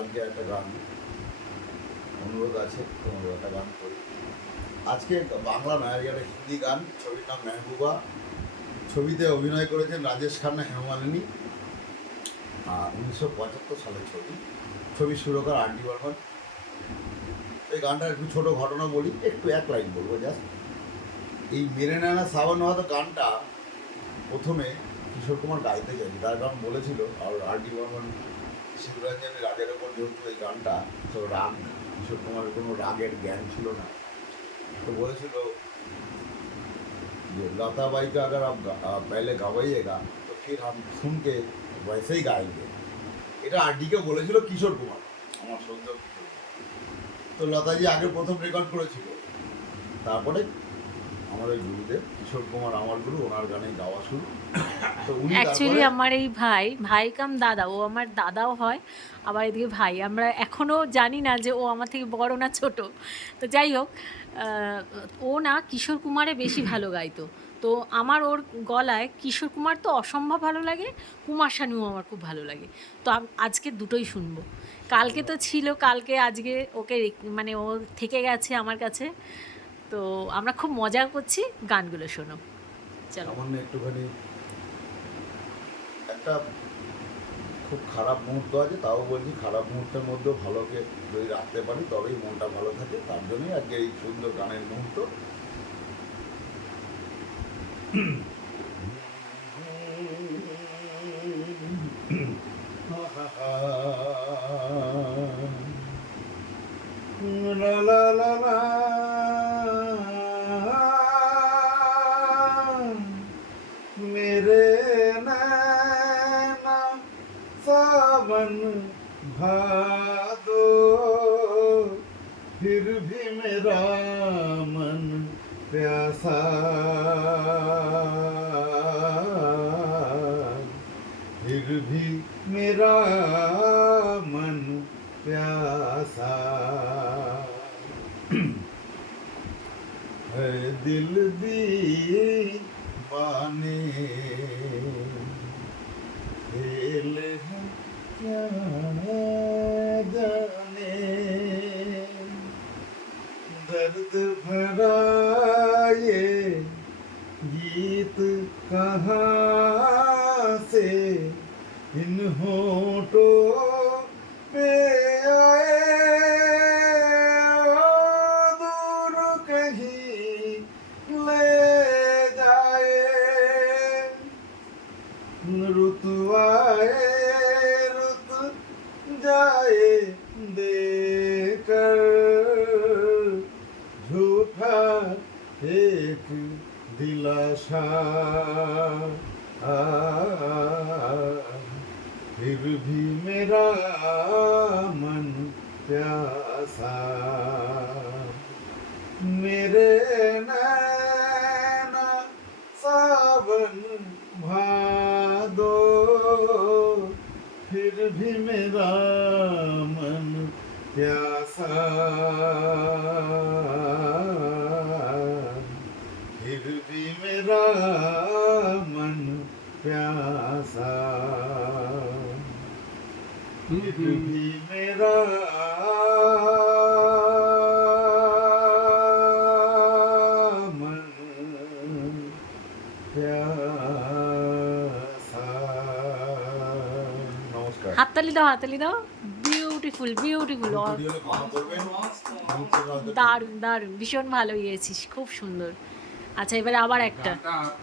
আজকে একটা গান অনুরোধ আছে, তোমাদের একটা গান করি আজকে। বাংলা নয়, আজকে একটা হিন্দি গান। ছবির নাম মেহবুবা। ছবিতে অভিনয় করেছেন রাজেশ খান্না, হেমামালিনী। 1975 সালের ছবি। ছবির সুরকার আর ডি বর্মন। এই গানটার একটু ছোটো ঘটনা বলি, একটু এক লাইন বলবো জাস্ট। এই মেরে নানা সাবান হওয়া গানটা প্রথমে কিশোর কুমার গাইতে যায়নি, তার কারণ বলেছিল, আর আর ডি বর্মন শিবরঞ্জনের রাগের ওপর যেহেতু এই গানটা, তো রাগ, কিশোর কুমারের কোনো রাগের জ্ঞান ছিল না, তো বলেছিল যে लता बाई का अगर आप पहले गवाइएगा तो फिर हम सुन के वैसे ही गाएंगे। এটা আরডিকে বলেছিল কিশোর কুমার, আমার সদ্য কিশোর কুমার। তো লতাজি আগে প্রথম রেকর্ড করেছিল, তারপরে আমাদের গুরুদেব কিশোর কুমার আমার গুরু, ওনার গানে গাওয়া শুরু। তো উনি অ্যাকচুয়ালি তারপরে আমার এই ভাই কাম দাদা, ও আমার দাদাও হয়, আবার এদিকে ভাই। আমরা এখনও জানি না যে ও আমার থেকে বড় না ছোট। তো যাই হোক, ও না কিশোর কুমারে বেশি ভালো গাইতো। তো আমার ওর গলায় কিশোর কুমার তো অসম্ভব ভালো লাগে, কুমার শানুও আমার খুব ভালো লাগে। তো আজকে দুটোই শুনবো। কালকে তো ছিল, কালকে আজকে ওকে মানে ও থেকে গেছে আমার কাছে। তো আমরা খুব মজা করছি, গানগুলো শোনো চলো। সামান্য একটুখানি একটা খুব খারাপ মুহূর্ত আছে, তাও বলছি খারাপ মুহূর্তের মধ্যেও ভালোকে যদি রাখতে পারি তবেই মনটা ভালো থাকে। তার জন্যই আজকে এই সুন্দর গানের মুহূর্ত। লা লা লা লা, मेरे नैना सावन भादो, फिर भी मेरा मन प्यासा, फिर भी मेरा मन प्यासा है दिल दीवाने, खेल है क्या जाने, दर्द भरा ये गीत कहाँ से इन होठों पे आए, दूर कहीं ले जाए, रुत आए रुत जाए देकर झूठा एक दिलासा, फिर भी मेरा मन प्यासा, मेरे नैना सावन भादो, फिर भी मेरा मन प्यासा, फिर भी मेरा मन प्यासा, फिर भी मेरा मन प्यासा। নমস্কার। হাততালি দাও, হাততালি দাও। বিউটিফুল বিউটিফুল, ভিডিওতে ক্ষমা করবেন, মুহূর্তটা হয়তো দারুণ দারুণ, ভীষণ ভালো গিয়েছিস, খুব সুন্দর। আচ্ছা, এবারে আবার একটা।